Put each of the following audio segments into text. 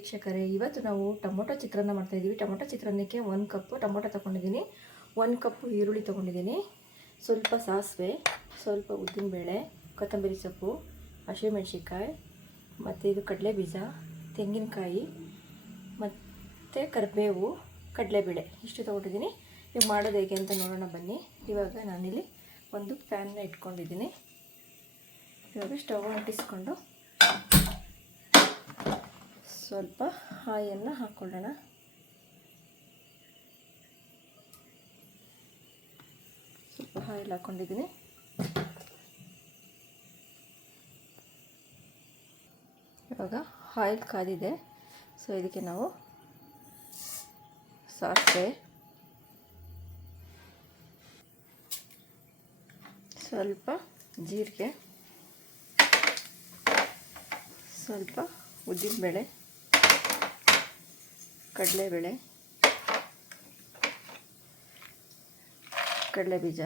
ವೀಕ್ಷಕರೇ, ಇವತ್ತು ನಾವು ಟೊಮೊಟೊ ಚಿತ್ರಾನ್ನ ಮಾಡ್ತಾಯಿದ್ದೀವಿ. ಟೊಮೊಟೊ ಚಿತ್ರಾನ್ನಕ್ಕೆ 1 ಕಪ್ ಟೊಮೊಟೊ ತೊಗೊಂಡಿದ್ದೀನಿ, 1 ಕಪ್ ಈರುಳ್ಳಿ ತೊಗೊಂಡಿದ್ದೀನಿ, ಸ್ವಲ್ಪ ಸಾಸಿವೆ, ಸ್ವಲ್ಪ ಉದ್ದಿನಬೇಳೆ, ಕೊತ್ತಂಬರಿ ಸೊಪ್ಪು, ಹಸಿಮೆಣಸಿನ್ಕಾಯಿ, ಮತ್ತು ಇದು ಕಡಲೆ ಬೀಜ, ತೆಂಗಿನಕಾಯಿ ಮತ್ತು ಕರಿಬೇವು, ಕಡಲೆಬೇಳೆ ಇಷ್ಟು ತೊಗೊಂಡಿದ್ದೀನಿ. ಈಗ ಮಾಡೋದು ಹೇಗೆ ಅಂತ ನೋಡೋಣ ಬನ್ನಿ. ಇವಾಗ ನಾನಿಲ್ಲಿ ಒಂದು ಪ್ಯಾನ್ನ ಇಟ್ಕೊಂಡಿದ್ದೀನಿ. ಇವಾಗ ಸ್ಟವ್ ಅಂಟಿಸ್ಕೊಂಡು ಸ್ವಲ್ಪ ಆಯಿಲನ್ನು ಹಾಕ್ಕೊಳ್ಳೋಣ. ಸ್ವಲ್ಪ ಆಯಿಲ್ ಹಾಕ್ಕೊಂಡಿದ್ದೀನಿ. ಇವಾಗ ಆಯಿಲ್ ಕಾದಿದೆ. ಸೊ ಇದಕ್ಕೆ ನಾವು ಸಾಸಿವೆ, ಸ್ವಲ್ಪ ಜೀರಿಗೆ, ಸ್ವಲ್ಪ ಉದ್ದಿನಬೇಳೆ, ಕಡಲೆಬೇಳೆ, ಕಡಲೆಬೀಜ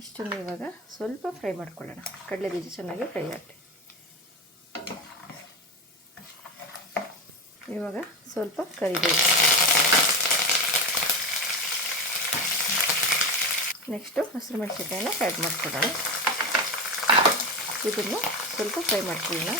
ಇಷ್ಟನ್ನು ಇವಾಗ ಸ್ವಲ್ಪ ಫ್ರೈ ಮಾಡ್ಕೊಳ್ಳೋಣ. ಕಡಲೆಬೀಜ ಚೆನ್ನಾಗಿ ಫ್ರೈ ಆಗಲಿ. ಇವಾಗ ಸ್ವಲ್ಪ ಕರಿಬೇವು, ನೆಕ್ಸ್ಟು ಹಸಿಮೆಣಸಿನಕಾಯಿನ ಆ್ಯಡ್ ಮಾಡ್ಕೊಳ್ಳೋಣ. ಇದನ್ನು ಸ್ವಲ್ಪ ಫ್ರೈ ಮಾಡ್ಕೊಳ್ಳೋಣ.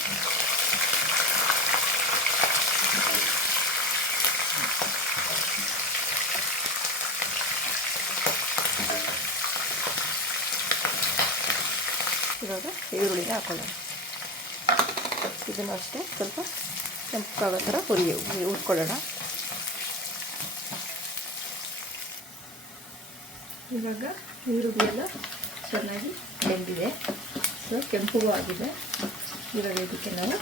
ಇವಾಗ ಈರುಳ್ಳಿನ ಹಾಕೊಳ್ಳೋಣ. ಇದನ್ನು ಅಷ್ಟೇ ಸ್ವಲ್ಪ ಕೆಂಪಾಗೋ ಥರ ಹುರ್ಕೊಳ್ಳೋಣ. ಇವಾಗ ಈರುಳ್ಳಿ ಎಲ್ಲ ಚೆನ್ನಾಗಿ ಬೆಂದಿದೆ, ಸೊ ಕೆಂಪು ಆಗಿದೆ. ಇವಾಗ ಇದಕ್ಕೆ ನಾವು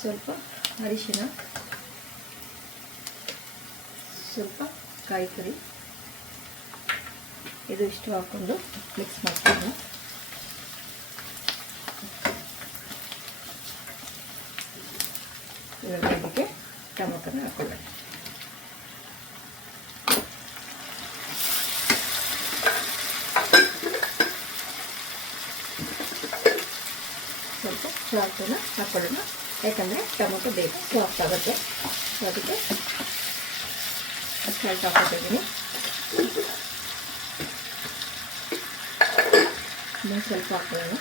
ಸ್ವಲ್ಪ ಅರಿಶಿನ, ಸ್ವಲ್ಪ ಕಾಯಿ ತುರಿ ಇದು ಇಷ್ಟು ಹಾಕ್ಕೊಂಡು ಮಿಕ್ಸ್ ಮಾಡ್ಕೊಂಡು ಇವಾಗ ಇದಕ್ಕೆ ಟೊಮೊಟೊನ ಹಾಕೊಳ್ಳೋಣ. ಸ್ವಲ್ಪ ಸಾಲ್ಟನ್ನು ಹಾಕೊಳ್ಳೋಣ, ಯಾಕಂದರೆ ಟೊಮೊಟೊ ಬೇಗ ಸಾಫ್ಟ್ ಆಗುತ್ತೆ. ಸೊ ಅದಕ್ಕೆ ಸಾಲ್ಟ್ ಹಾಕ್ಕೊತಿದ್ದೀನಿ. ಇನ್ನೊಂದು ಸ್ವಲ್ಪ ಹಾಕೊಳ್ಳೋಣ.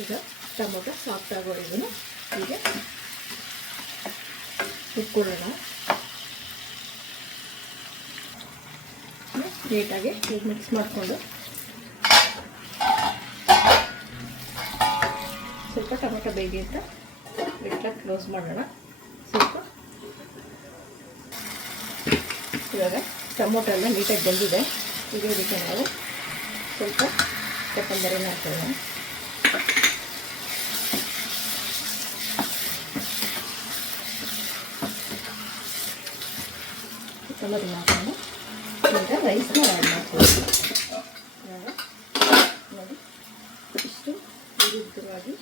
ಈಗ ಟೊಮೊಟೊ ಸಾಫ್ಟ್ ಆಗೋವರೆಗೂ ಈಗ ಇಟ್ಕೊಳ್ಳೋಣ. ನೀಟಾಗಿ ಈಗ ಮಿಕ್ಸ್ ಮಾಡಿಕೊಂಡು ಸ್ವಲ್ಪ ಟೊಮೊಟೊ ಬೇಗಿ ಅಂತ ಇಟ್ಲ ಕ್ಲೋಸ್ ಮಾಡೋಣ. ಸ್ವಲ್ಪ ಇವಾಗ ಟೊಮೊಟೊ ಎಲ್ಲ ನೀಟಾಗಿ ಬೆಂದಿದೆ. ಈಗ ಇದಕ್ಕೆ ನಾವು ಸ್ವಲ್ಪ ಕೊತ್ತಂಬರಿನ ಹಾಕೋಣ. ಕೊತ್ತಂಬರಿ ಹಾಕೊಂಡು ಈಗ ರೈಸ್ನ ಆ್ಯಡ್ ಮಾಡ್ಕೊಳ್ಳೋಣ. ನೋಡಿ ಇಷ್ಟು ಉದುರುವಾಗಿ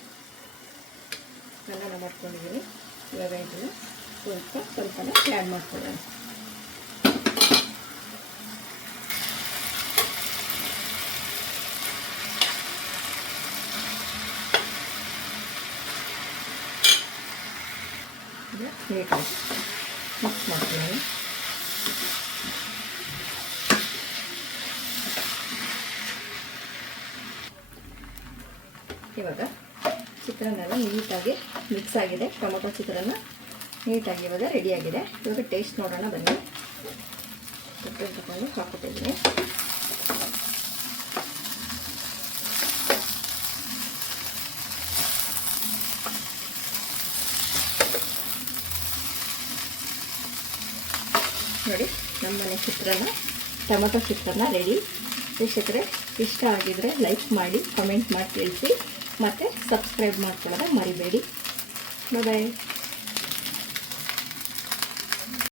ಅನ್ನ ಮಾಡ್ಕೊಂಡಿದ್ದೀನಿ. ಇವಾಗ ಇದನ್ನು ಸ್ವಲ್ಪನೇ ಆ್ಯಡ್ ಮಾಡ್ಕೊಳ್ಳೋಣ. ನೀಟಾಗಿ ಮಿಕ್ಸ್ ಮಾಡ್ತೀನಿ. ಇವಾಗ ಚಿತ್ರಾನ್ನ ನೀಟಾಗಿ ಮಿಕ್ಸ್ ಆಗಿದೆ. ಟೊಮೊಟೊ ಚಿತ್ರಾನ್ನ ನೀಟಾಗಿ ಇವಾಗ ರೆಡಿಯಾಗಿದೆ. ಇವಾಗ ಟೇಸ್ಟ್ ನೋಡೋಣ ಬನ್ನಿ. ಉಪ್ಪು ತಗೊಂಡು ಹಾಕ್ಕೊಟ್ಟಿದ್ದೀನಿ. ನೋಡಿ, ನಮ್ಮನೆ ಚಿತ್ರಾನ್ನ ಟೊಮೊಟೊ ಚಿತ್ರಾನ್ನ ರೆಡಿ. ವೀಕ್ಷಕರೇ, ಇಷ್ಟ ಆಗಿದರೆ ಲೈಕ್ ಮಾಡಿ, ಕಮೆಂಟ್ ಮಾಡಿ ತಿಳಿಸಿ, ಮತ್ತು ಸಬ್ಸ್ಕ್ರೈಬ್ ಮಾಡ್ಕೊಳ್ಳೋದು ಮರಿಬೇಡಿ. ಬಾಯ್.